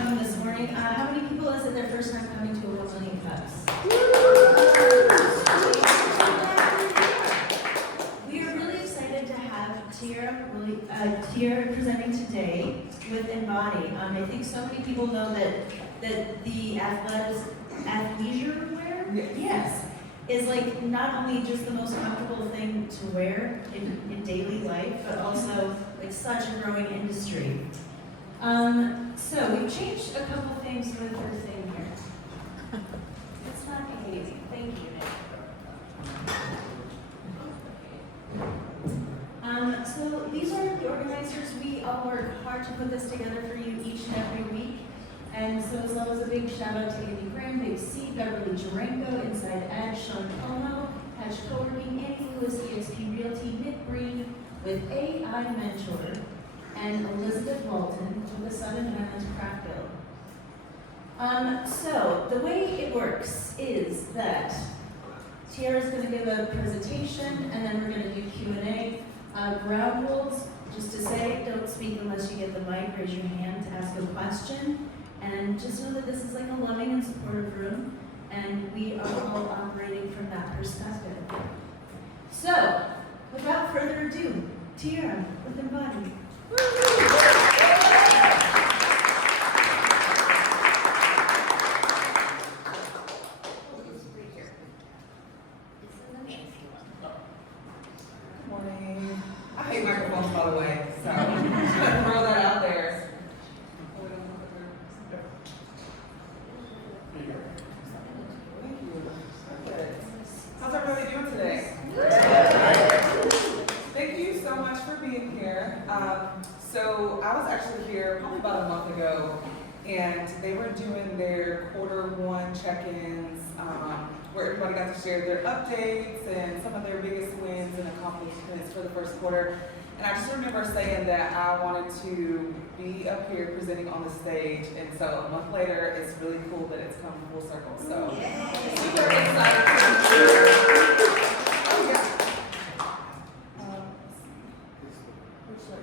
coming this morning. How many people is it their first time coming to a Wilkie Cups? We are really excited to have Tiarra presenting today with Embodie. I think so many people know that the athleisure wear, yes, is like not only just the most comfortable thing to wear in daily life, but also like such a growing industry. So we've changed a couple things with her thing here. It's not amazing. Thank you, Nick. So these are the organizers. We all work hard to put this together for you each and every week. And so as well as a big shout out to Andy Graham, Big C, Beverly Durango, Inside Edge, Sean Como, Patch Co-working, Annie Lewis, EXP Realty, Nick Breen with AI Mentor, and Elizabeth Walton with the Southern Highlands Craft Guild. So the way it works is that Tiarra's going to give a presentation, and then we're going to do Q&A. Ground rules, just to say, don't speak unless you get the mic, raise your hand to ask a question, and just know that this is like a loving and supportive room, and we are all operating from that perspective. So, without further ado, Tiarra with Embodie. I hate microphones, by the way, so I'm just gonna throw that out there. Thank you. Perfect. How's everybody doing today? Thank you so much for being here. So I was actually here probably about a month ago, and they were doing their Q1 check-ins, where everybody got to share their updates and some of their biggest wins and accomplishments for the first quarter. And I just remember saying that I wanted to be up here presenting on the stage, and so a month later, it's really cool that it's come full circle. So super excited to be here. Oh yeah.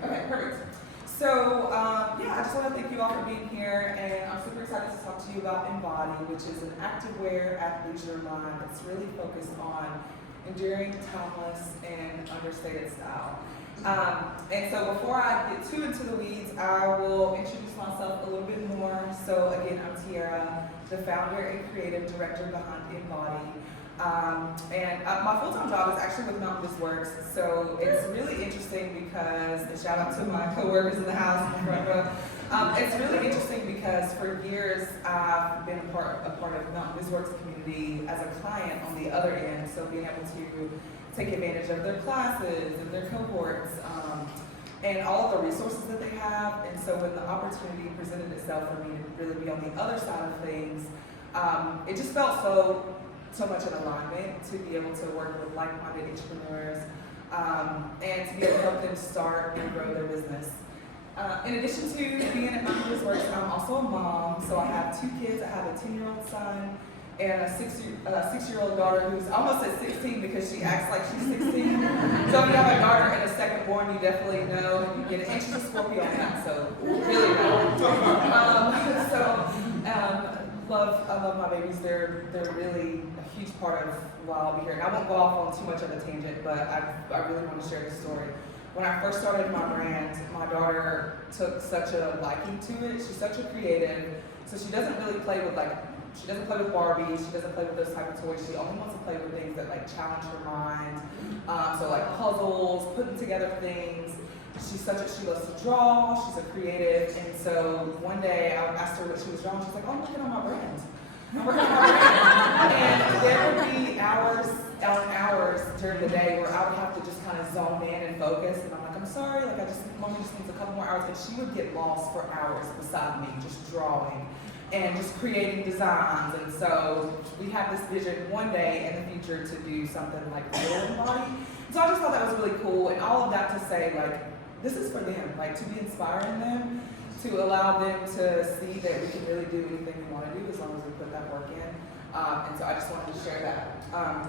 Okay, perfect. So yeah, I just want to thank you all for being here, and I'm super excited to talk to you about Embodie, which is an activewear athleisure line that's really focused on enduring, timeless, and understated style. And so before I get too into the weeds, I will introduce myself a little bit more. So again, I'm Tiarra, the founder and creative director behind Embodie. And my full-time job is actually with Mountain Works, so it's really interesting because, and shout out to my co-workers in the house in the front row. It's really interesting because for years I've been a part of Mountain Works community as a client on the other end, so being able to take advantage of their classes and their cohorts and all of the resources that they have. And so when the opportunity presented itself for me to really be on the other side of things, it just felt so much in alignment to be able to work with like-minded entrepreneurs and to be able to help them start and grow their business. In addition to being at Mountain Works, I'm also a mom, so I have 2 kids. I have a 10-year-old son and a 6-year-old daughter who's almost at 16 because she acts like she's 16. So if you have a daughter and a second born, you definitely know you get an inch of Scorpio on that, so really know. I love my babies. They're really a huge part of why I'll be here. And I won't go off on too much of a tangent, but I really want to share this story. When I first started my brand, my daughter took such a liking to it. She's such a creative, so she doesn't really play with she doesn't play with Barbies, she doesn't play with those type of toys. She only wants to play with things that challenge her mind. So puzzles, putting together things. She loves to draw, she's a creative, and so one day I asked her what she was drawing. She's like, oh, I'm working on my brand. I'm working on my brand. And there would be hours on hours during the day where I would have to just kind of zone in and focus, and I'm like, I'm sorry, Mommy just needs a couple more hours, and she would get lost for hours beside me, just drawing and just creating designs. And so we have this vision one day in the future to do something like real Embodie. So I just thought that was really cool, and all of that to say, this is for them, to be inspiring them, to allow them to see that we can really do anything we want to do as long as we put that work in. And so I just wanted to share that.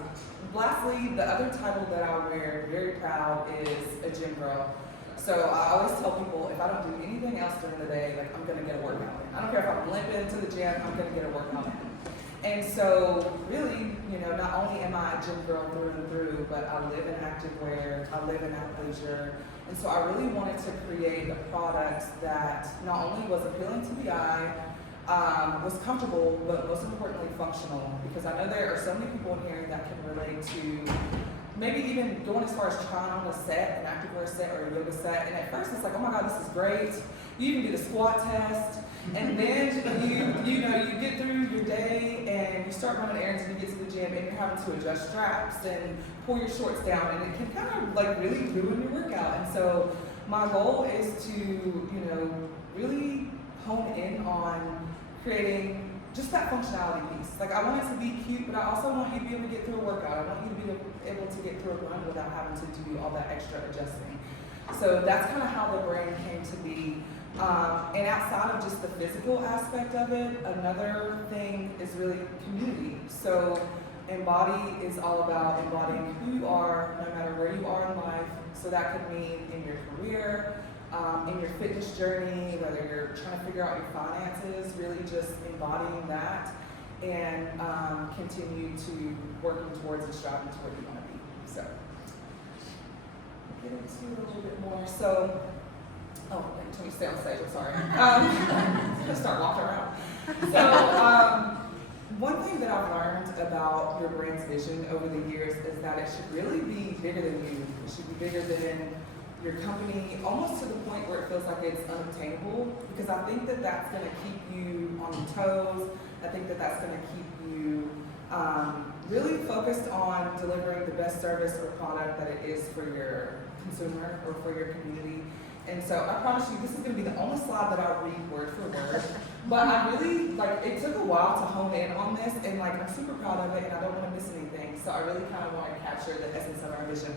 Lastly, the other title that I wear, very proud, is a gym girl. So I always tell people, if I don't do anything else during the day, I'm gonna get a workout in. I don't care if I'm into the gym, I'm gonna get a workout in. And so really, not only am I a gym girl through and through, but I live in activewear, I live in athleisure. And so I really wanted to create a product that not only was appealing to the eye, was comfortable, but most importantly functional. Because I know there are so many people in here that can relate to maybe even going as far as trying on a set, an activewear set or a yoga set. And at first it's like, oh my God, this is great. You even do the squat test. And then you get through your day and you start running errands and you get to the gym and you're having to adjust straps and pull your shorts down, and it can kind of like really ruin your workout. And so my goal is to, really hone in on creating just that functionality piece. Like I want it to be cute, but I also want you to be able to get through a workout. I want you to be able to get through a run without having to do all that extra adjusting. So that's kind of how the brand came to be. And outside of just the physical aspect of it, another thing is really community. So Embodie is all about embodying who you are, no matter where you are in life. So that could mean in your career, in your fitness journey, whether you're trying to figure out your finances, really just embodying that and continue to working towards and striving to where you want to be. So get into a little bit more. So, let me stay on stage, I'm sorry. I'm gonna start walking around. So, one thing that I've learned about your brand's vision over the years is that it should really be bigger than you. It should be bigger than your company, almost to the point where it feels like it's unobtainable, because I think that that's gonna keep you on your toes. I think that that's gonna keep you really focused on delivering the best service or product that it is for your consumer or for your community. And so I promise you, this is going to be the only slide that I'll read word for word. But I really, it took a while to hone in on this, and I'm super proud of it, and I don't want to miss anything. So I really kind of want to capture the essence of our vision.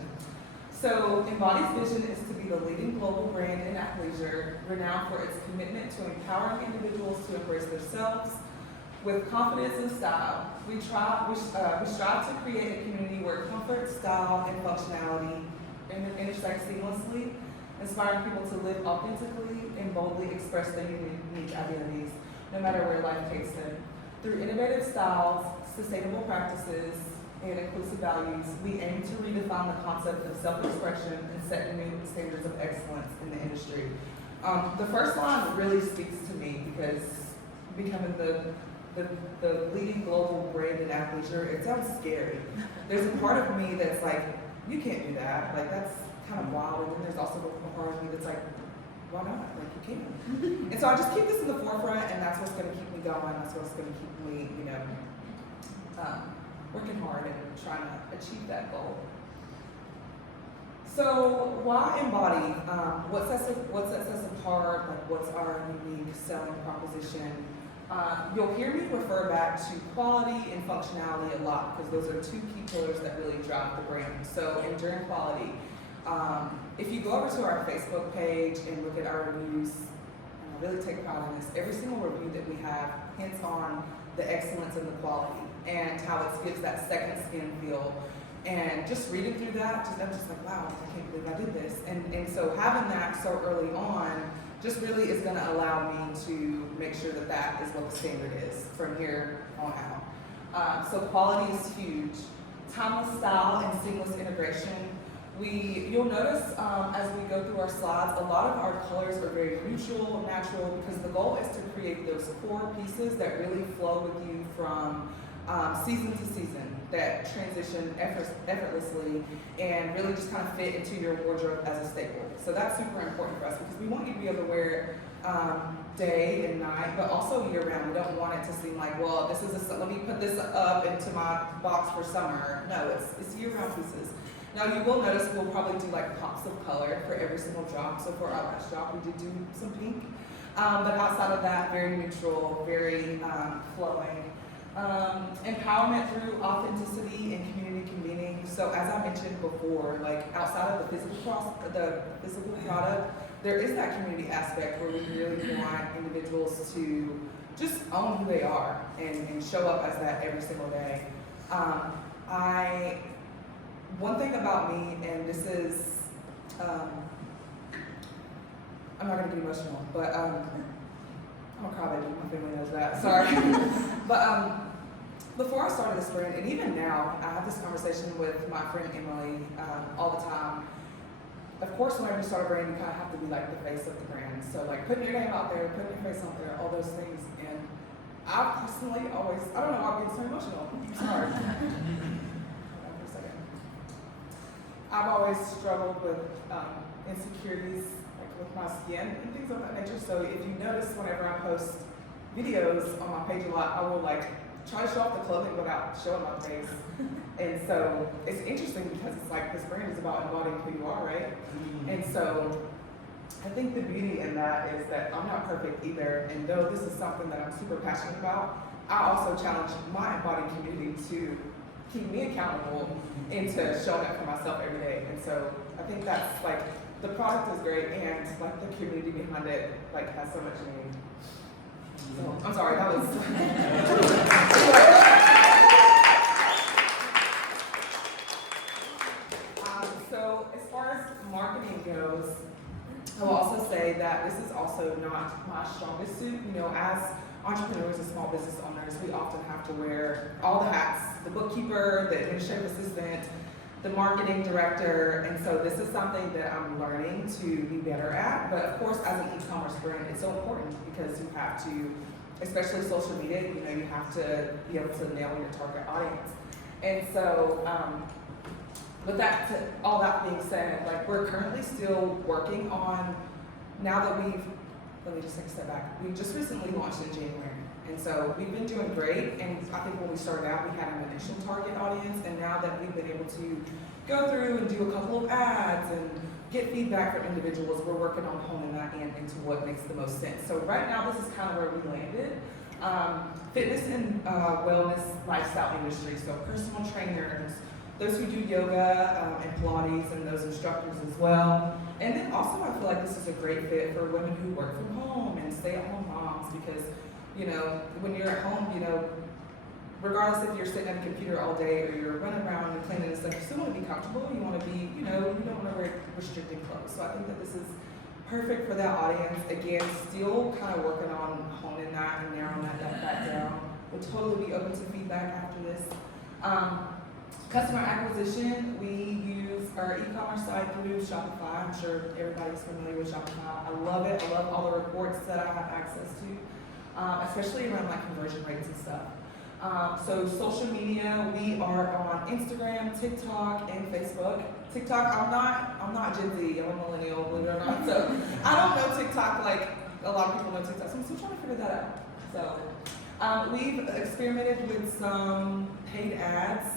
So Embodie's vision is to be the leading global brand in athleisure, renowned for its commitment to empowering individuals to embrace themselves with confidence and style. We strive to create a community where comfort, style, and functionality intersect seamlessly, inspiring people to live authentically and boldly express their unique identities, no matter where life takes them. Through innovative styles, sustainable practices, and inclusive values, we aim to redefine the concept of self-expression and set new standards of excellence in the industry. The first line really speaks to me because becoming the leading global brand in athleisure, it sounds scary. There's a part of me that's like, you can't do that. That's kind of wild. And then there's also a part of me that's like, why not? You can. And so I just keep this in the forefront, and that's what's going to keep me going. That's what's going to keep me, working hard and trying to achieve that goal. So why Embodie? What sets us apart? What's our unique selling proposition? You'll hear me refer back to quality and functionality a lot, because those are two key pillars that really drive the brand. So enduring quality. If you go over to our Facebook page and look at our reviews, and I really take pride in this, every single review that we have hints on the excellence and the quality and how it gives that second skin feel. And just reading through that, I'm just like, wow, I can't believe I did this. And so having that so early on just really is going to allow me to make sure that that is what the standard is from here on out. So quality is huge. Timeless style and seamless integration. You'll notice as we go through our slides, a lot of our colors are very neutral, natural, because the goal is to create those core pieces that really flow with you from season to season, that transition effortlessly and really just kind of fit into your wardrobe as a staple. So that's super important for us, because we want you to be able to wear it day and night, but also year round. We don't want it to seem like, well, let me put this up into my box for summer. No, it's year round pieces. Now you will notice we'll probably do pops of color for every single drop. So for our last drop, we did do some pink. But outside of that, very neutral, very flowing. Empowerment through authenticity and community convening. So as I mentioned before, outside of the physical product, there is that community aspect where we really want individuals to just own who they are and show up as that every single day. One thing about me, and this is, I'm not going to get emotional, but I'm a crybaby, my family knows that, sorry. But before I started this brand, and even now, I have this conversation with my friend Emily all the time. Of course, whenever you start a brand, you kind of have to be like the face of the brand. So like putting your name out there, putting your face out there, all those things. And I personally always, I don't know why I'm getting so emotional. I'm sorry. Hold on for a second. I've always struggled with insecurities, like with my skin and things of that nature. So if you notice, whenever I post videos on my page a lot, I will like try to show off the clothing without showing my face. And so it's interesting because it's like this brand is about embodying who you are, right? And so I think the beauty in that is that I'm not perfect either. And though this is something that I'm super passionate about, I also challenge my embodied community to keep me accountable into showing up for myself every day. And so I think that's like, the product is great and like the community behind it like has so much meaning. So, I'm sorry, that was. So as far as marketing goes, I will also say that this is also not my strongest suit. You know, as entrepreneurs and small business owners, we often have to wear all the hats: the bookkeeper, the administrative assistant, the marketing director, and so this is something that I'm learning to be better at. But of course, as an e-commerce brand, it's so important because you have to, especially social media, you know, you have to be able to nail your target audience. And so, with that, all that being said, like we're currently still working on, now that let me just take a step back. We just recently launched in January. And so we've been doing great, and I think when we started out, we had an initial target audience, and now that we've been able to go through and do a couple of ads and get feedback from individuals, we're working on honing that in into what makes the most sense. So right now, this is kind of where we landed. Fitness and wellness lifestyle industry, so personal trainers, those who do yoga and Pilates, and those instructors as well. And then also, I feel like this is a great fit for women who work from home and stay-at-home moms, because you know, when you're at home, you know, regardless if you're sitting at a computer all day or you're running around and cleaning and stuff, you still want to be comfortable. You want to be, you know, you don't want to wear restricting clothes. So I think that this is perfect for that audience. Again, still kind of working on honing that and narrowing that down. We'll totally be open to feedback after this. Customer acquisition, we use our e-commerce site through Shopify. I'm sure everybody's familiar with Shopify. I love it. I love all the reports that I have access to. Especially around like conversion rates and stuff. So social media, we are on Instagram, TikTok, and Facebook. TikTok, I'm not Gen Z, I'm a millennial, believe it or not. So I don't know TikTok like a lot of people know TikTok, so I'm still trying to figure that out. So we've experimented with some paid ads.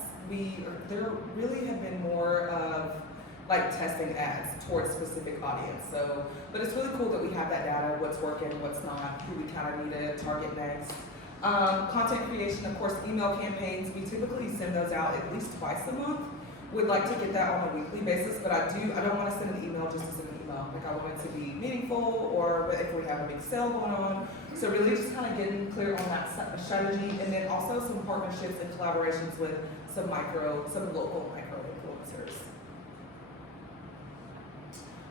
There really have been more of like testing ads towards specific audience. So, but it's really cool that we have that data, what's working, what's not, who we kind of need to target next. Content creation, of course, email campaigns, we typically send those out at least twice a month. We'd like to get that on a weekly basis, but I don't want to send an email just to send an email. Like I want it to be meaningful, or if we have a big sale going on. So really just kind of getting clear on that strategy, and then also some partnerships and collaborations with some local micro influencers.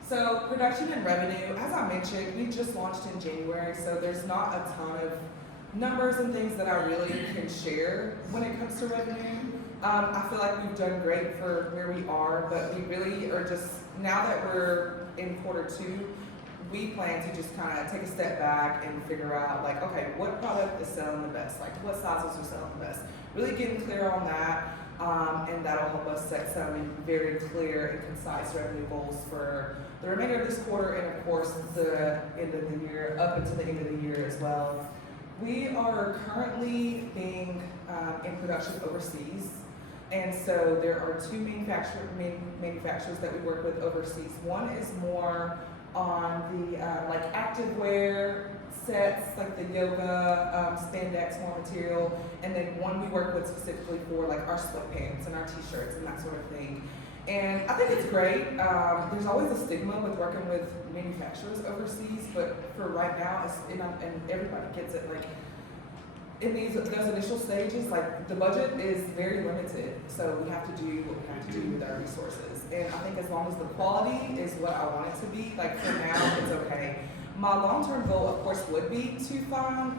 So production and revenue, as I mentioned, we just launched in January, so there's not a ton of numbers and things that I really can share when it comes to revenue. I feel like we've done great for where we are, but we really are just, now that we're in Q2, we plan to just kind of take a step back and figure out like, okay, what product is selling the best? Like what sizes are selling the best? Really getting clear on that. And that'll help us set some very clear and concise revenue goals for the remainder of this quarter, and of course the end of the year, up until the end of the year as well. We are currently being in production overseas, and so there are two manufacturers that we work with overseas. One is more on the like activewear sets, like the yoga, spandex, more material, and then one we work with specifically for like our sweatpants and our t-shirts and that sort of thing. And I think it's great. There's always a stigma with working with manufacturers overseas, but for right now, and everybody gets it, like in those initial stages, like the budget is very limited, so we have to do what we have to do with our resources. And I think as long as the quality is what I want it to be, like for now, it's okay. My long-term goal, of course, would be to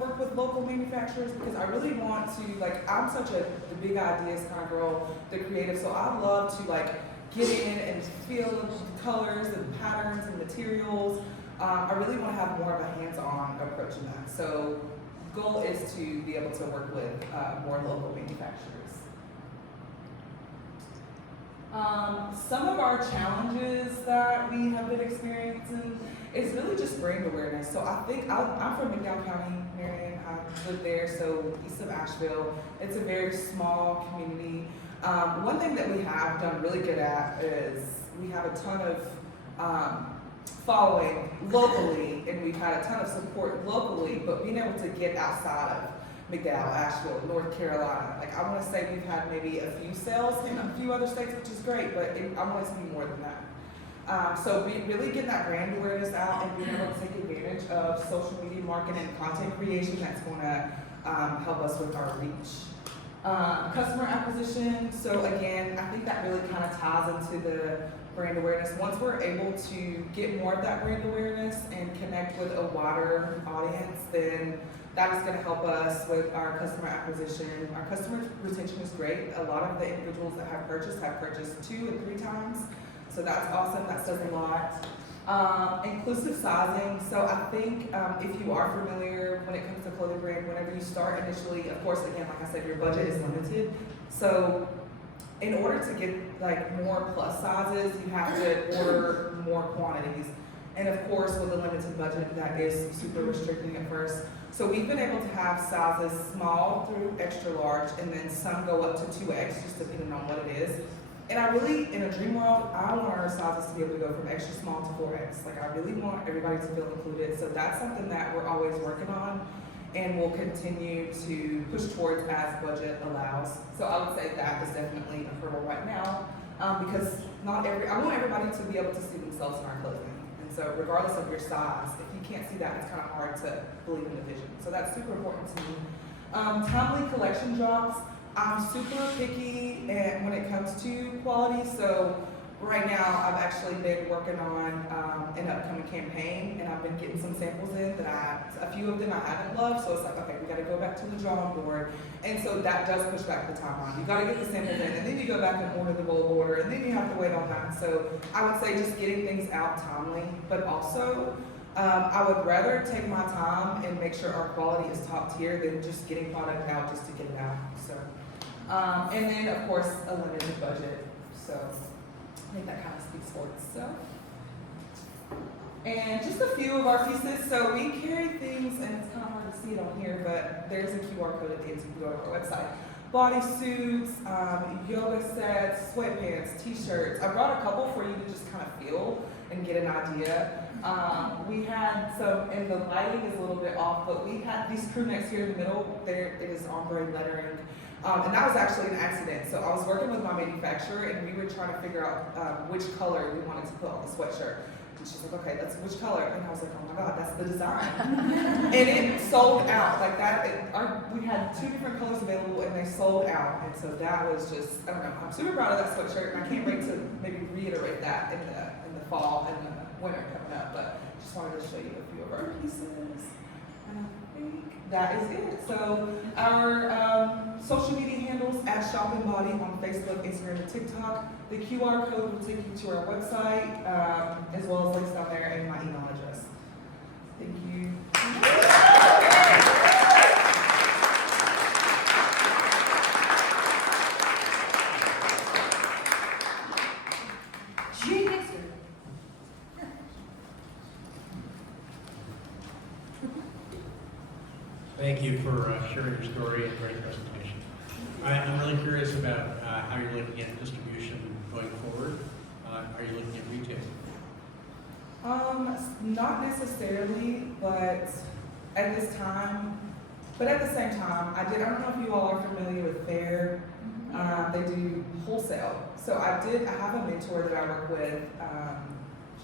work with local manufacturers, because I really want to, like, I'm such the big ideas kind of girl, the creative, so I love to, like, get in and feel the colors and patterns and materials. I really want to have more of a hands-on approach in that. So goal is to be able to work with more local manufacturers. Some of our challenges that we have been experiencing is really just brand awareness. So I think I'm from McDowell County, Marion. I live there, so east of Asheville. It's a very small community. One thing that we have done really good at is we have a ton of following locally, and we've had a ton of support locally, but being able to get outside of McDowell, Asheville, North Carolina. Like, I want to say we've had maybe a few sales in a few other states, which is great, but I want it to be more than that. So really getting that brand awareness out and being able to take advantage of social media marketing and content creation, that's going to help us with our reach. Customer acquisition, so again, I think that really kind of ties into the brand awareness. Once we're able to get more of that brand awareness and connect with a wider audience, then that is going to help us with our customer acquisition. Our customer retention is great. A lot of the individuals that have purchased 2 and 3 times. So that's awesome. That says a lot. Inclusive sizing. So I think if you are familiar when it comes to clothing brand, whenever you start initially, of course, again, like I said, your budget is limited. So in order to get like more plus sizes, you have to order more quantities. And of course, with a limited budget, that is super restricting at first. So we've been able to have sizes small through extra large, and then some go up to 2X, just depending on what it is. And I really, in a dream world, I want our sizes to be able to go from extra small to 4X. Like, I really want everybody to feel included. So that's something that we're always working on, and we'll continue to push towards as budget allows. So I would say that is definitely a hurdle right now, because I want everybody to be able to see themselves in our clothing. And so regardless of your size, if you can't see that, it's kind of hard to believe in the vision. So that's super important to me. Timely collection drops. I'm super picky when it comes to quality. So right now, I've actually been working on an upcoming campaign, and I've been getting some samples in that a few of them I haven't loved. So it's like, okay, we got to go back to the drawing board. And so that does push back the timeline. You got to get the samples in, and then you go back and order the bold order, and then you have to wait on that. So I would say just getting things out timely, but also I would rather take my time and make sure our quality is top tier than just getting product out just to get it out. So, and then of course a limited budget. So I think that kind of speaks for itself. And just a few of our pieces. So we carry things, and it's kind of hard to see it on here, but there's a QR code at the end, so you can go to our website. Bodysuits, yoga sets, sweatpants, t-shirts. I brought a couple for you to just kind of feel and get an idea. We had some, and the lighting is a little bit off, but we had these crew necks here in the middle. There it is, ombre lettering. And that was actually an accident. So I was working with my manufacturer, and we were trying to figure out which color we wanted to put on the sweatshirt. And she's like, okay, that's which color? And I was like, oh my God, that's the design. And it sold out like that. We had 2 different colors available, and they sold out. And so that was just, I don't know, I'm super proud of that sweatshirt, and I can't wait to maybe reiterate that in the fall and the winter coming up. But just wanted to show you a few of our pieces. And I think that is it. So our social media handles at Shop Embodie on Facebook, Instagram, and TikTok. The QR code will take you to our website, as well as links down there and my email address. Thank you. Thank you for sharing your story and great presentation. I'm really curious about how you're looking at distribution going forward. Are you looking at retail? Not necessarily, but at this time. But at the same time, I don't know if you all are familiar with Fair. They do wholesale. So I have a mentor that I work with.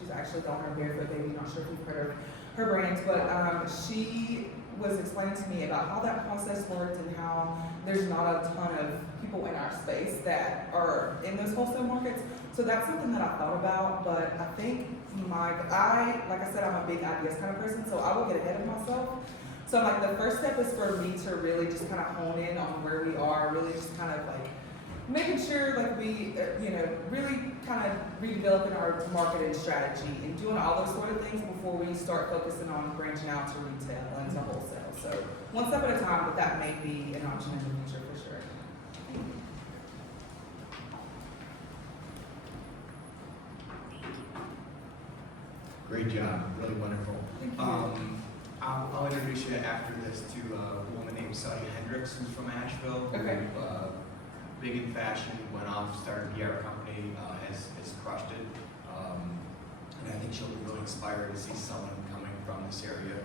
She's actually the owner of Barefoot Baby. Not sure if you've heard of her brands, but she was explaining to me about how that process worked and how there's not a ton of people in our space that are in those wholesale markets. So that's something that I thought about, but I think Like I said, I'm a big ideas kind of person, so I will get ahead of myself. So like the first step is for me to really just kind of hone in on where we are, really just kind of like making sure like we, really kind of redeveloping our marketing strategy and doing all those sort of things before we start focusing on branching out to retail and to wholesale. So one step at a time, but that may be an option in the future for sure. Great job, really wonderful. Thank you. I'll introduce you after this to a woman named Sally Hendricks, who's from Asheville. Okay. Who, big in fashion, went off, started a PR company, has crushed it. And I think she'll be really inspired to see someone coming from this area.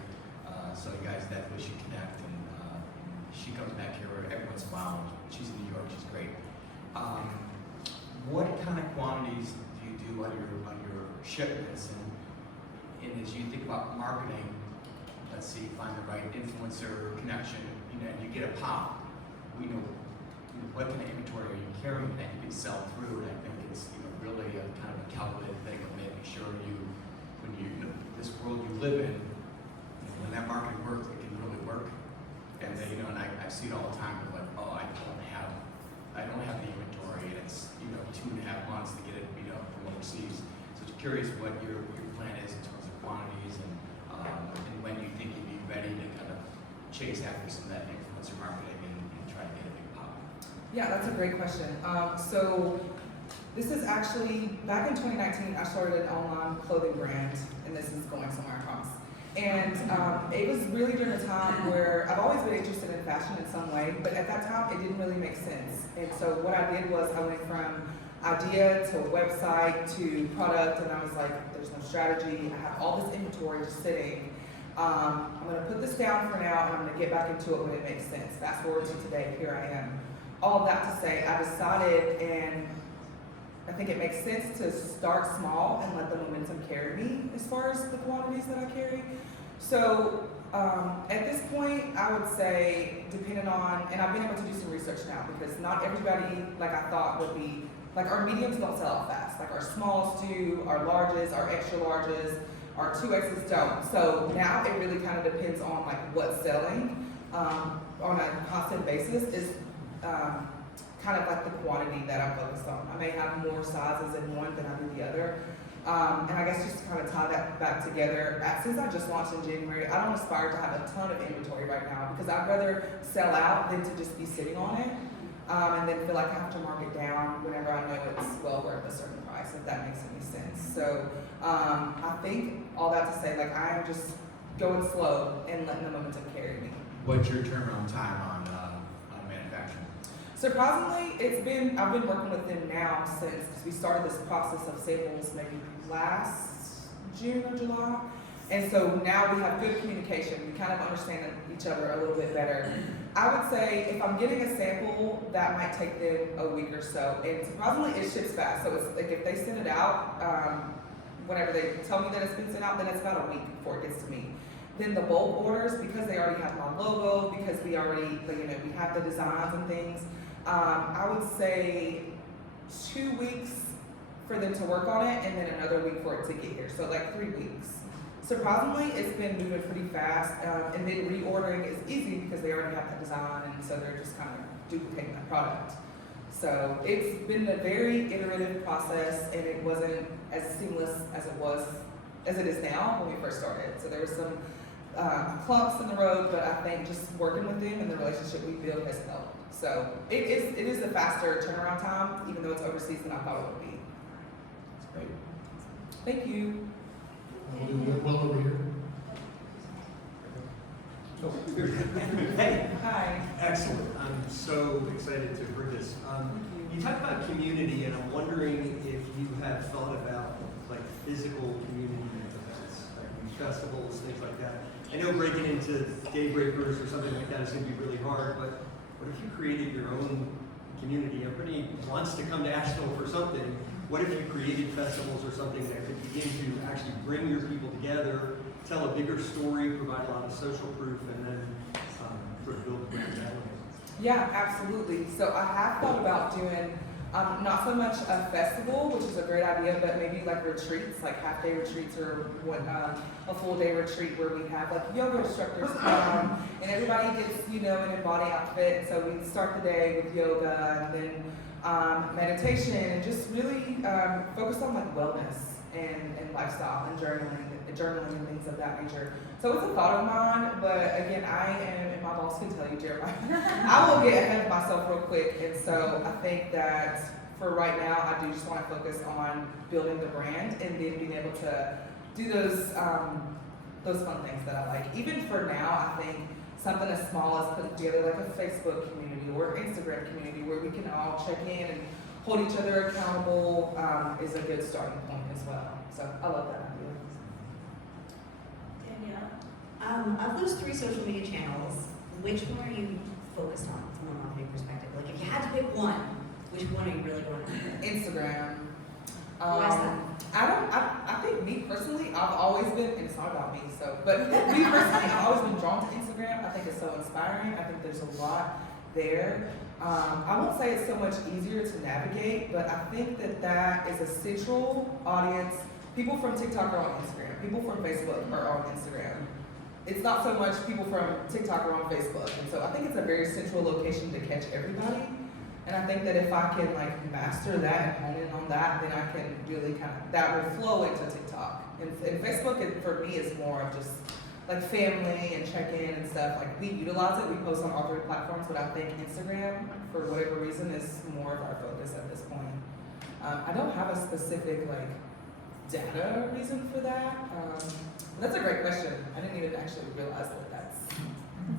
So you guys definitely should connect. And she comes back here every once in a while. She's in New York, she's great. What kind of quantities do you do on your shipments? And as you think about marketing, let's see, find the right influencer connection, you get a pop. We know what kind of inventory are you carrying that you can sell through, and I think it's really a kind of a calculated thing of making sure this world you live in, when that marketing works, it can really work. And then, and I see it all the time, like, oh, I don't have the inventory, and it's 2.5 months to get it from overseas. So just curious what your plan is in terms of quantities and when you think you'd be ready to kind of chase after some of that influencer marketing and try to get a big pop. Yeah, that's a great question. So this is actually, back in 2019, I started an online clothing brand, and this is going somewhere, I promise. And it was really during a time where I've always been interested in fashion in some way, but at that time it didn't really make sense. And so what I did was I went from idea to website to product, and I was like, there's no strategy, I have all this inventory just sitting. I'm gonna put this down for now, and I'm gonna get back into it when it makes sense. Fast forward to today, here I am. All of that to say, I decided, and I think it makes sense to start small and let the momentum carry me as far as the quantities that I carry. So at this point, I would say, depending on, and I've been able to do some research now, because not everybody, like I thought, would be, like our mediums don't sell out fast. Like our smalls do, our larges, our extra larges, our 2Xs don't. So now it really kind of depends on like what's selling on a constant basis is kind of like the quantity that I'm focused on. I may have more sizes in one than I do the other. And I guess just to kind of tie that back together, since I just launched in January, I don't aspire to have a ton of inventory right now because I'd rather sell out than to just be sitting on it. And then feel like I have to mark it down whenever I know it's well worth a certain price, if that makes any sense. So I think all that to say, like I am just going slow and letting the momentum carry me. What's your turnaround time on manufacturing? Surprisingly, I've been working with them now since we started this process of samples maybe last June or July. And so now we have good communication. We kind of understand each other a little bit better. I would say if I'm getting a sample, that might take them a week or so. And surprisingly, it ships fast. So it's like if they send it out, whenever they tell me that it's been sent out, then it's about a week before it gets to me. Then the bulk orders, because they already have my logo, because we already, we have the designs and things, I would say 2 weeks for them to work on it, and then another week for it to get here. So like 3 weeks. Surprisingly, it's been moving pretty fast, and then reordering is easy because they already have the design, and so they're just kind of duplicating that product. So it's been a very iterative process, and it wasn't as seamless as it is now when we first started. So there was some clumps in the road, but I think just working with them and the relationship we built has helped. So it is a faster turnaround time, even though it's overseas than I thought it would be. That's great. Thank you. We'll do well over here. Hey, Hi. excellent. I'm so excited to hear this. You talk about community, and I'm wondering if you have thought about like physical community events, like festivals, things like that. I know breaking into day breakers or something like that is going to be really hard, but what if you created your own community? Everybody wants to come to Asheville for something. What if you created festivals or something that could begin to actually bring your people together, tell a bigger story, provide a lot of social proof, and then sort of build a brand that way? Yeah, absolutely. So I have thought about doing Not so much a festival, which is a great idea, but maybe like retreats, like half-day retreats or a full-day retreat where we have like yoga instructors come and everybody gets, you know, an embodie outfit. So we start the day with yoga and then meditation and just really focus on like wellness and lifestyle and journaling and things of that nature. So it's a thought of mine, but again, I am, and my boss can tell you, Jeremiah, I will get ahead of myself real quick. And so I think that for right now, I do just want to focus on building the brand and then being able to do those fun things that I like. Even for now, I think something as small as putting together like a Facebook community or Instagram community where we can all check in and hold each other accountable is a good starting point as well. So I love that idea. Of those 3 social media channels, which one are you focused on from a marketing perspective? Like, if you had to pick one, which one are you really going to? Instagram. Why is that? I think me personally, I've always been, and it's not about me, so, but me personally, I've always been drawn to Instagram. I think it's so inspiring. I think there's a lot there. I won't say it's so much easier to navigate, but I think that is a central audience. People from TikTok are on Instagram. People from Facebook are on Instagram. It's not so much people from TikTok are on Facebook. And so I think it's a very central location to catch everybody. And I think that if I can like master that and hone in on that, then I can really that will flow into TikTok. And Facebook for me is more of just like family and check-in and stuff. Like we utilize it, we post on all 3 platforms, but I think Instagram, for whatever reason, is more of our focus at this point. I don't have a specific like data reason for that. That's a great question. I didn't even actually realize that that's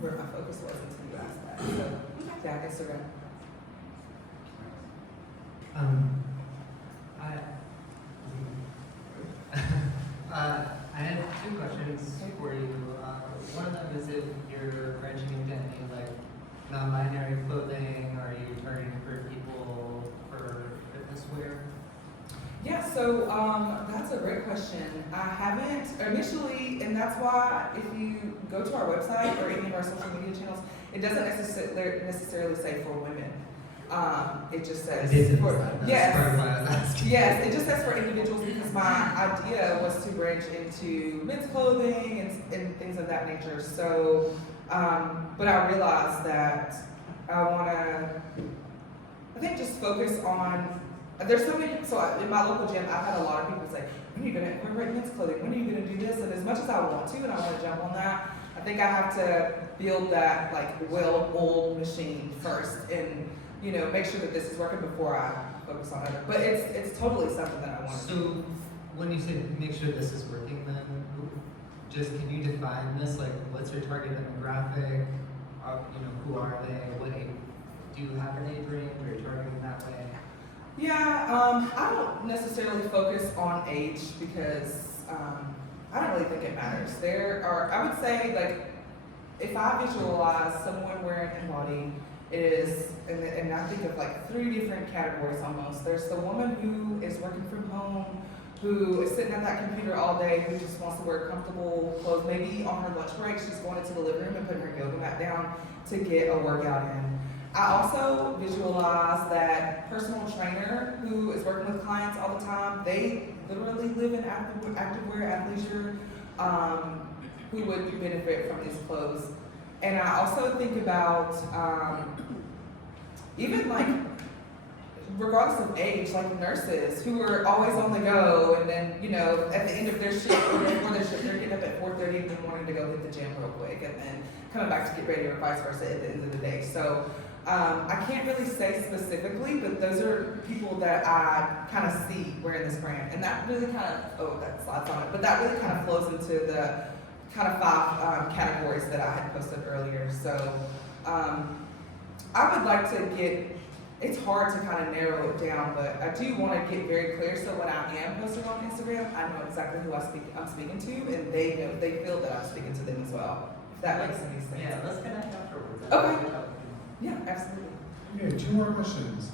where my focus was until you asked that. So, yeah, Instagram. I had 2 questions for you. One of them is if you're branching into any like non-binary clothing, are you targeting for people for fitness wear? Yeah, so that's a great question. I haven't initially, and that's why if you go to our website or any of our social media channels, it doesn't necessarily say for women. It just says for, yes, it just says for individuals because my idea was to branch into men's clothing and things of that nature. So, but I realized that I want to, I think just focus on. There's so many, so in my local gym, I've had a lot of people say, when are you going to incorporate men's clothing? When are you going to do this? And as much as I want to, and I want to jump on that, I think I have to build that like well-oiled machine first and, you know, make sure that this is working before I focus on it. But it's totally something that I want to do. So when you say make sure this is working, then just can you define this? Like, what's your target demographic? Who are they? Do you have an age range? Or are you targeting that way? Yeah, I don't necessarily focus on age because I don't really think it matters. I would say, like, if I visualize someone wearing embodie, it is, and I think of like 3 different categories almost. There's the woman who is working from home, who is sitting at that computer all day, who just wants to wear comfortable clothes. Maybe on her lunch break, she's going into the living room and putting her yoga mat down to get a workout in. I also visualize that personal trainer who is working with clients all the time. They literally live in activewear, athleisure, who would benefit from these clothes. And I also think about even like, regardless of age, like nurses who are always on the go, and then, you know, at the end of their shift or before their shift, they're getting up at 4:30 in the morning to go hit the gym real quick, and then coming back to get ready, or vice versa at the end of the day. So I can't really say specifically, but those are people that I kind of see wearing this brand, and that really kind of, that slides on it, but that really kind of flows into the kind of 5 categories that I had posted earlier. So I would like to get, it's hard to kind of narrow it down, but I do want to get very clear so when I am posting on Instagram, I know exactly who I'm speaking to, and they feel that I'm speaking to them as well. If that makes any sense. Yeah, let's connect afterwards. Okay. Yeah, absolutely. Okay, 2 more questions.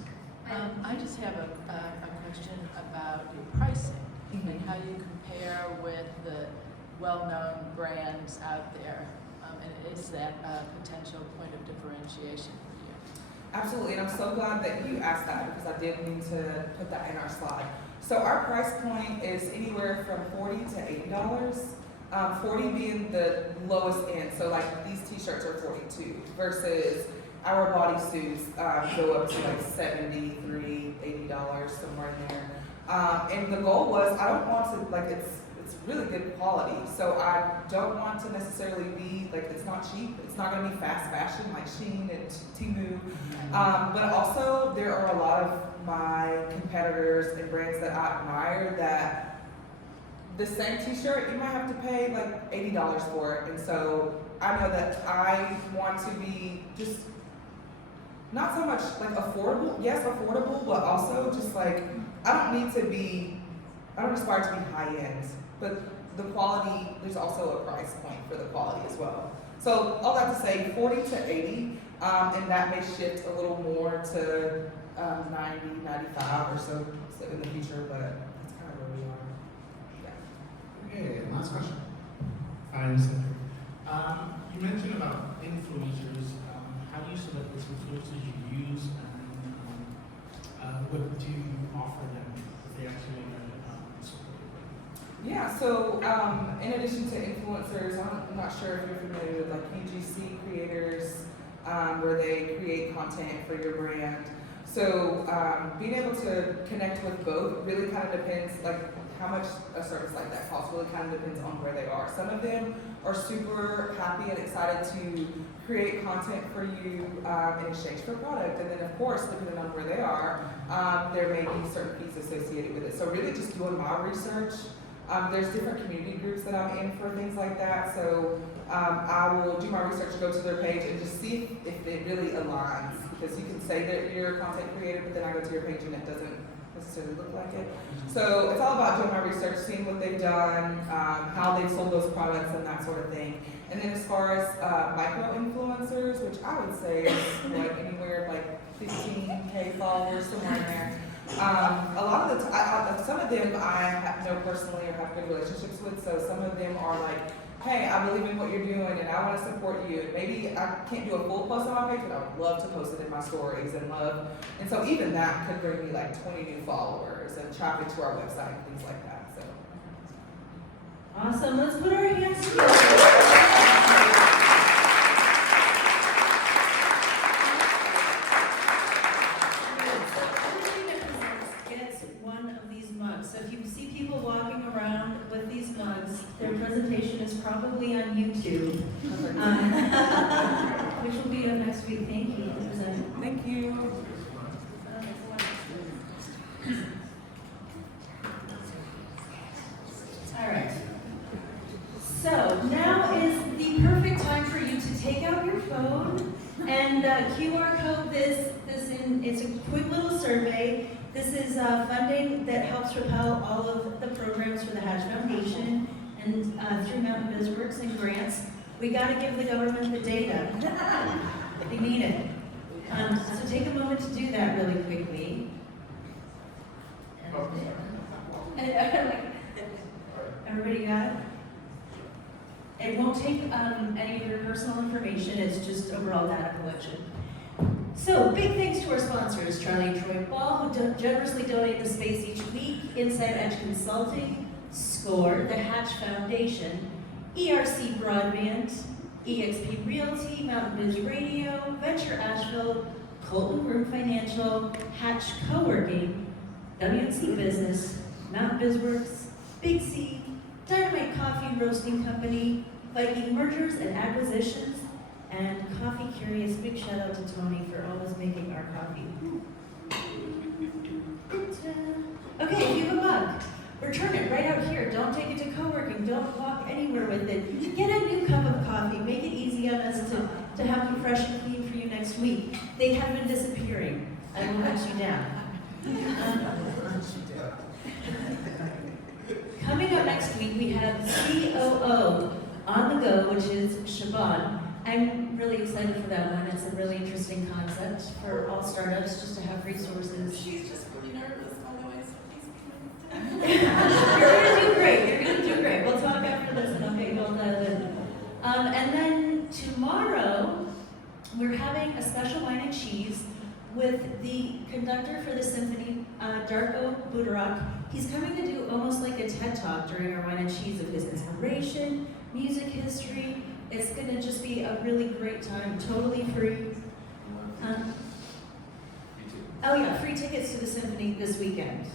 I just have a question about your pricing and how you compare with the well-known brands out there, and is that a potential point of differentiation for you? Absolutely, and I'm so glad that you asked that because I did mean to put that in our slide. So our price point is anywhere from $40 to $80. 40 being the lowest end, so like these t-shirts are 42 versus our bodysuits go up to like $73, $80, somewhere in there. And the goal was I don't want to, like it's really good quality, so I don't want to necessarily be, like it's not cheap, it's not going to be fast fashion like Shein and Temu, but also there are a lot of my competitors and brands that I admire that the same t-shirt, you might have to pay like $80 for it. And so I know that I want to be just not so much like affordable, yes, affordable, but also just like, I don't aspire to be high end, but the quality, there's also a price point for the quality as well. So all that to say, 40 to 80, and that may shift a little more to 90, 95 or so in the future, but that's kind of where we are. Okay, last question. Fine, Cedric. You mentioned about influencers. How do you select which influencers you use, and what do you offer them if they actually support you? Yeah, so in addition to influencers, I'm not sure if you're familiar with like UGC creators, where they create content for your brand. So being able to connect with both really kind of depends, like how much a service like that costs really kind of depends on where they are. Some of them are super happy and excited to create content for you in exchange for product. And then of course, depending on where they are, there may be certain fees associated with it. So really just doing my research. There's different community groups that I'm in for things like that. So I will do my research, go to their page and just see if it really aligns. Because you can say that you're a content creator, but then I go to your page and it doesn't necessarily look like it. So it's all about doing my research, seeing what they've done, how they've sold those products and that sort of thing. And then as far as micro-influencers, which I would say is like anywhere like 15K followers, somewhere in there. A lot of the time, some of them I know personally or have good relationships with, so some of them are like, hey, I believe in what you're doing and I want to support you. And maybe I can't do a full post on my page, but I would love to post it in my stories and so even that could bring me like 20 new followers and traffic to our website and things like that. So Awesome, let's put our hands together. So if you see people walking around with these mugs, their presentation is probably on YouTube, which will be up next week. Thank you. thank you. All right. So now is the perfect time for you to take out your phone and QR code this in. It's a quick little survey. This is funding that helps propel all of the programs for the Hatch Foundation and through Mountain BizWorks and grants. We got to give the government the data. They need it. So take a moment to do that really quickly. Everybody got it? It won't take any of your personal information. It's just overall data collection. So, big thanks to our sponsors, Charlie and Troy Ball, who generously donate the space each week, Inside Edge Consulting, SCORE, the Hatch Foundation, ERC Broadband, EXP Realty, Mountain Biz Radio, Venture Asheville, Colton Group Financial, Hatch Co-working, WNC Business, Mountain BizWorks, Big C, Dynamite Coffee and Roasting Company, Viking Mergers and Acquisitions, and Coffee Curious. Big shout out to Tony for always making our coffee. Okay, if you have a mug, return it right out here. Don't take it to co-working. Don't walk anywhere with it. Get a new cup of coffee. Make it easy on us to have them fresh and clean for you next week. They have been disappearing. I will hunt you down. Coming up next week, we have COO on the go, which is Siobhan. I'm really excited for that one. It's a really interesting concept for all startups, just to have resources. She's just really nervous, by the way, so please. You're going to do great. You're going to do great. We'll talk after this, and okay, we'll dive in. And then tomorrow, we're having a special wine and cheese with the conductor for the symphony, Darko Budarak. He's coming to do almost like a TED Talk during our Wine and Cheese of his inspiration, music history. It's gonna just be a really great time, totally free. Oh yeah, free tickets to the symphony this weekend.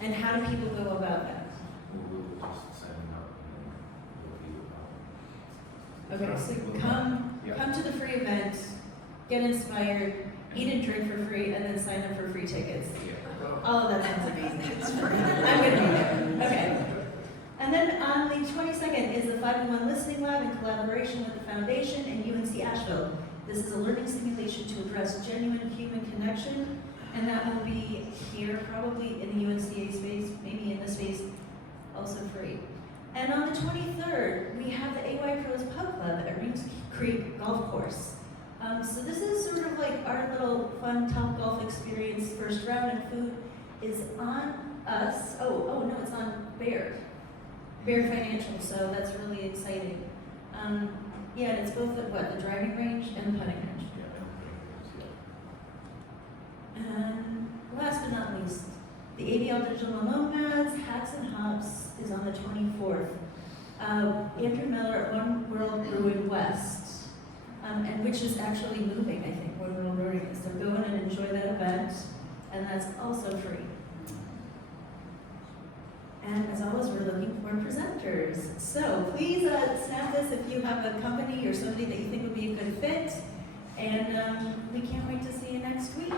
And how do people go about that? We'll just sign up and then we'll be Okay, so come to the free event, get inspired, eat and drink for free, and then sign up for free tickets. All of that sounds amazing. I'm gonna be there. Okay. And then on the 22nd is the 5-in-1 Listening Lab in collaboration with the Foundation and UNC Asheville. This is a learning simulation to address genuine human connection, and that will be here, probably in the UNCA space, maybe in this space, also free. And on the 23rd, we have the AY Pros Pub Club at Reeves Creek Golf Course. So this is sort of like our little fun Top Golf experience. First round, and food is on us. Oh no, it's on Baird Financial, so that's really exciting. Yeah, and it's both the driving range and the putting range. And last but not least, the ABL Digital Nomads Hats and Hops is on the 24th. Andrew Miller at One World Brewing West, and which is actually moving, I think, One World Brewing is. They're going and enjoy that event, and that's also free. And as always, we're looking for presenters. So please snap this if you have a company or somebody that you think would be a good fit. And we can't wait to see you next week.